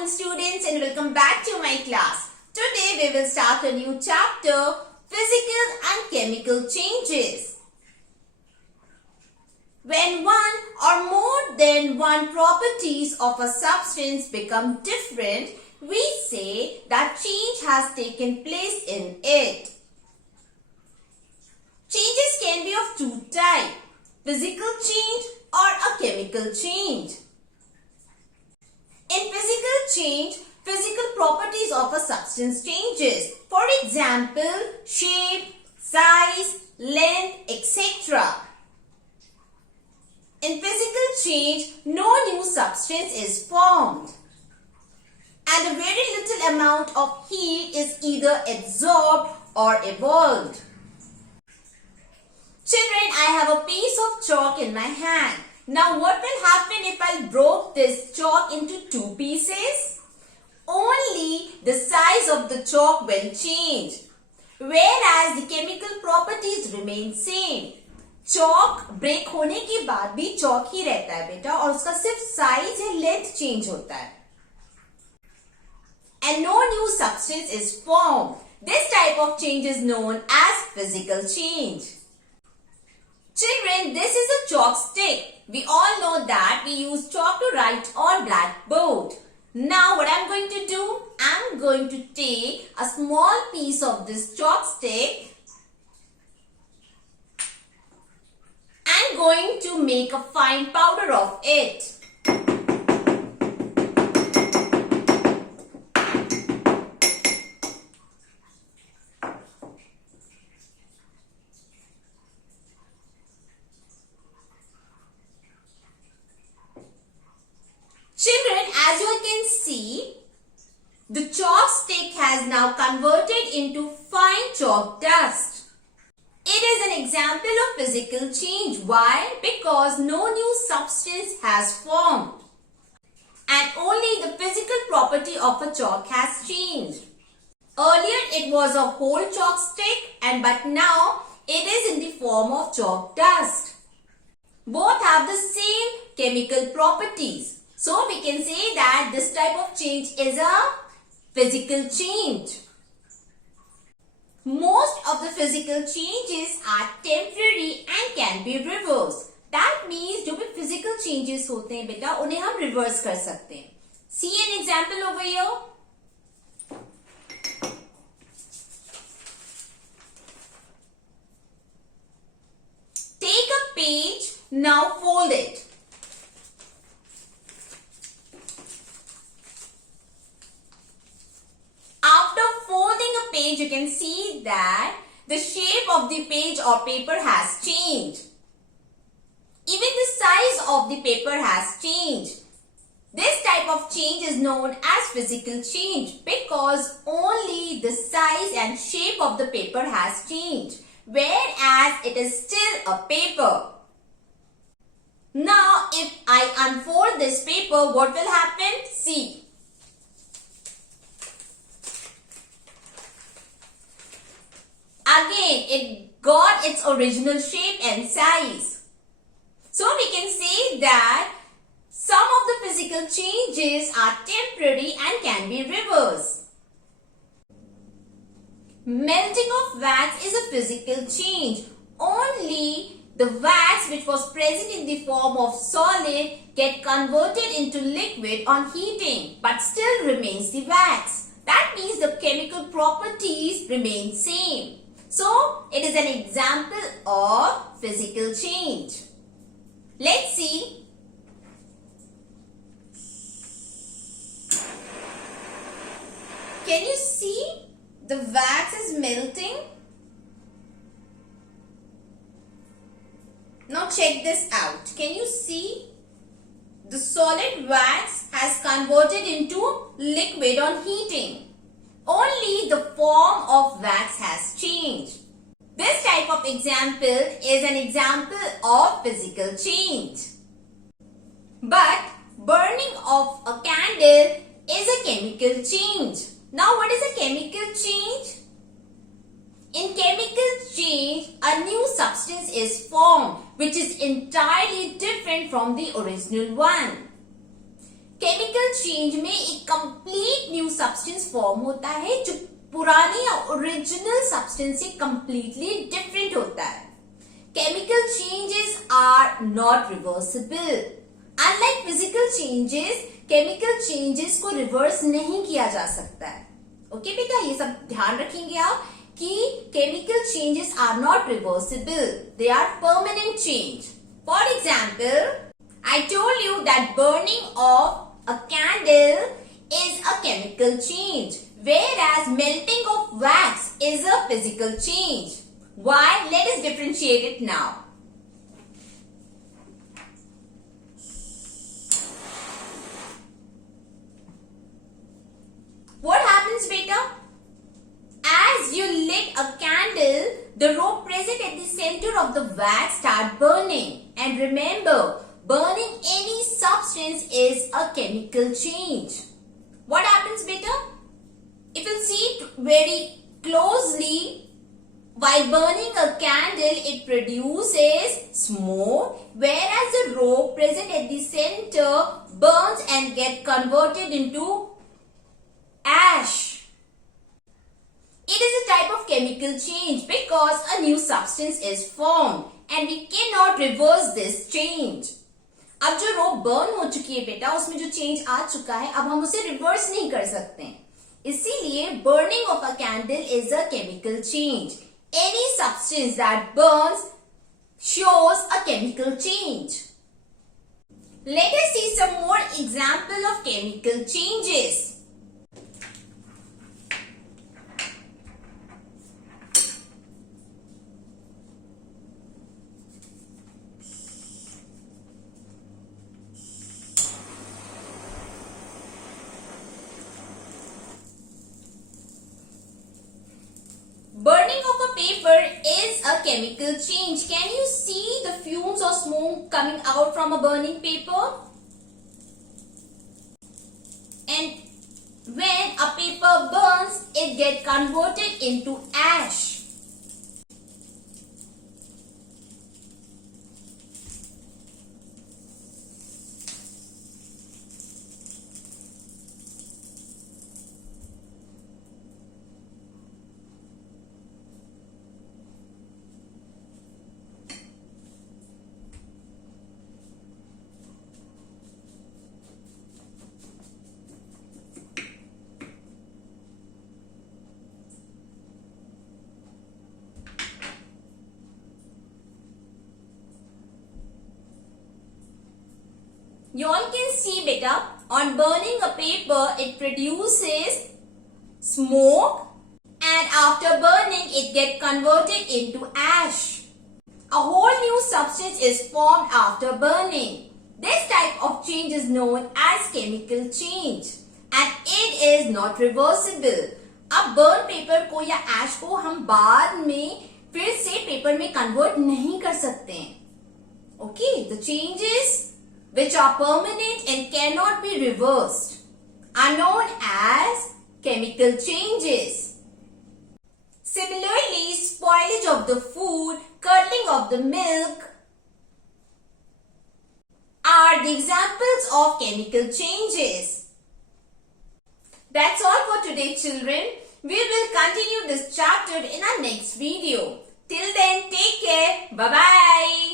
morning students and welcome back to my class. Today we will start a new chapter, Physical and Chemical Changes. When one or more than one properties of a substance become different, we say that change has taken place in it. Changes can be of two types, physical change or a chemical change. In physical change, physical properties of a substance changes. For example, shape, size, length, etc. In physical change, no new substance is formed, and a very little amount of heat is either absorbed or evolved. Children, I have a piece of chalk in my hand. Now what will happen if I broke this chalk into two pieces? Only the size of the chalk will change, whereas the chemical properties remain same. Chalk break होने के बाद भी chalk ही रहता है बेटा, और उसका सिर्फ साइज या लेंथ चेंज होता है. And no new substance is formed. This type of change is known as physical change. Children, this is a chalk stick. We all know that we use chalk to write on blackboard. Now what I'm going to do, I'm going to take a small piece of this chalk stick and going to make a fine powder of it. Children, as you can see, the chalk stick has now converted into fine chalk dust. It is an example of physical change. Why? Because no new substance has formed, and only the physical property of a chalk has changed. Earlier it was a whole chalk stick, but now it is in the form of chalk dust. Both have the same chemical properties. So we can say that this type of change is a physical change. Most of the physical changes are temporary and can be reversed. That means जो भी physical changes होते हैं बेटा, उन्हें हम reverse कर सकते हैं. See an example over here. Take a page, now fold it. You can see that the shape of the page or paper has changed. Even the size of the paper has changed. This type of change is known as physical change because only the size and shape of the paper has changed, whereas it is still a paper. Now if I unfold this paper, what will happen? See. Again, it got its original shape and size. So we can say that some of the physical changes are temporary and can be reversed. Melting of wax is a physical change. Only the wax which was present in the form of solid get converted into liquid on heating, but still remains the wax. That means the chemical properties remain same. So, it is an example of physical change. Let's see. Can you see the wax is melting? Now check this out. Can you see? The solid wax has converted into liquid on heating. Only the form of wax has changed. This type of example is an example of physical change. But burning of a candle is a chemical change. Now what is a chemical change? In chemical change, a new substance is formed which is entirely different from the original one. Chemical change में एक complete new substance form होता है जो पुरानी या original substance से completely different होता है. Chemical changes are not reversible. Unlike physical changes, chemical changes को रिवर्स नहीं किया जा सकता है. ओके बेटा, ये सब ध्यान रखेंगे आप कि chemical changes are not reversible, they are permanent change. For example, I told you that burning of a candle is a chemical change, whereas melting of wax is a physical change. Why? Let us differentiate it now. What happens, beta? As you lit a candle, the rope present at the center of the wax start burning. And remember, burning any substance is a chemical change. What happens, beta? If you see very closely, while burning a candle, it produces smoke, whereas the rope present at the center burns and get converted into ash. It is a type of chemical change because a new substance is formed and we cannot reverse this change. अब जो रोप burn हो चुकी है बेटा, उसमें जो change आ चुका है, अब हम उसे रिवर्स नहीं कर सकते. इसीलिए burning of a candle is a chemical change. Any substance that burns shows a chemical change. Let us see some more example of chemical changes. Burning of a paper is a chemical change. Can you see the fumes or smoke coming out from a burning paper? And when a paper burns, it gets converted into ash. You all can see beta, on burning a paper it produces smoke and after burning it gets converted into ash. A whole new substance is formed after burning. This type of change is known as chemical change and it is not reversible. अब burn paper को या ash को हम बाद में फिर से paper में कन्वर्ट नहीं कर सकते हैं. Okay, the changes which are permanent and cannot be reversed are known as chemical changes. Similarly, spoilage of the food, curdling of the milk are the examples of chemical changes. That's all for today, children. We will continue this chapter in our next video. Till then, take care. Bye-bye.